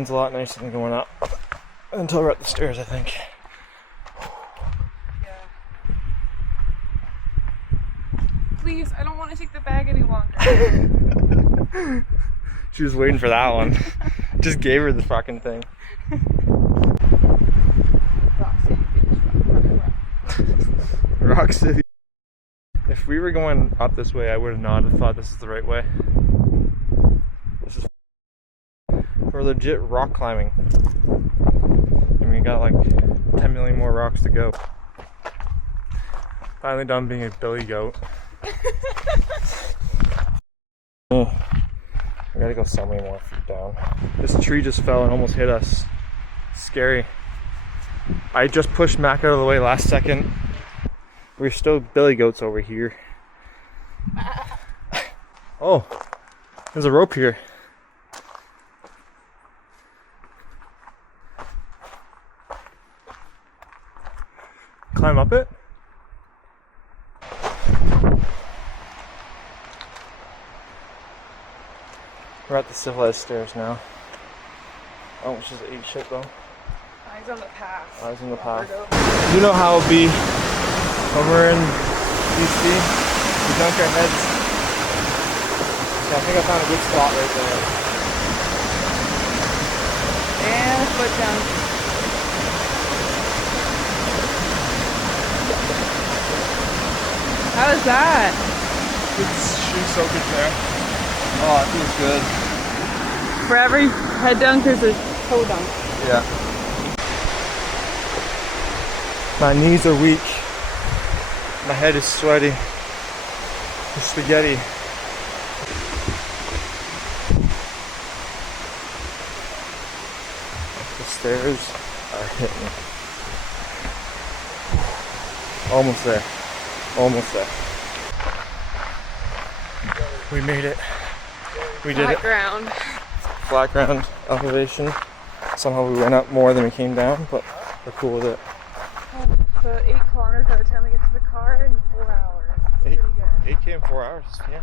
down's a lot nicer than going up. Until we're at the stairs, I think. Yeah. Please, I don't want to take the bag any longer. She was waiting for that one. Just gave her the fucking thing. Rock City. If we were going up this way, I would have not have thought this is the right way. This is for legit rock climbing. And we got like 10 million more rocks to go. Finally done being a billy goat. Oh, I gotta go so many more feet down. This tree just fell and almost hit us. Scary. I just pushed Mac out of the way last second. We're still billy goats over here. Oh, there's a rope here. Climb up it? We're at the civilized stairs now. Oh, which is 8 shit though. Eyes on the path. Eyes on the path. You know how it'll be when we're in DC? We dunk our heads. Yeah, I think I found a good spot right there. And a foot down. How is that? It's shoe soakage there. Oh, it feels good. For every head dunk, there's a toe dunk. Yeah. My knees are weak. My head is sweaty. The spaghetti. The stairs are hitting. Almost there. Almost there. We made it. We did it. Flat ground. Flat ground elevation. Somehow we went up more than we came down, but we're cool with it. So 8 kilometers by the time we get to the car in 4 hours. That's pretty good. 8K in 4 hours, yeah.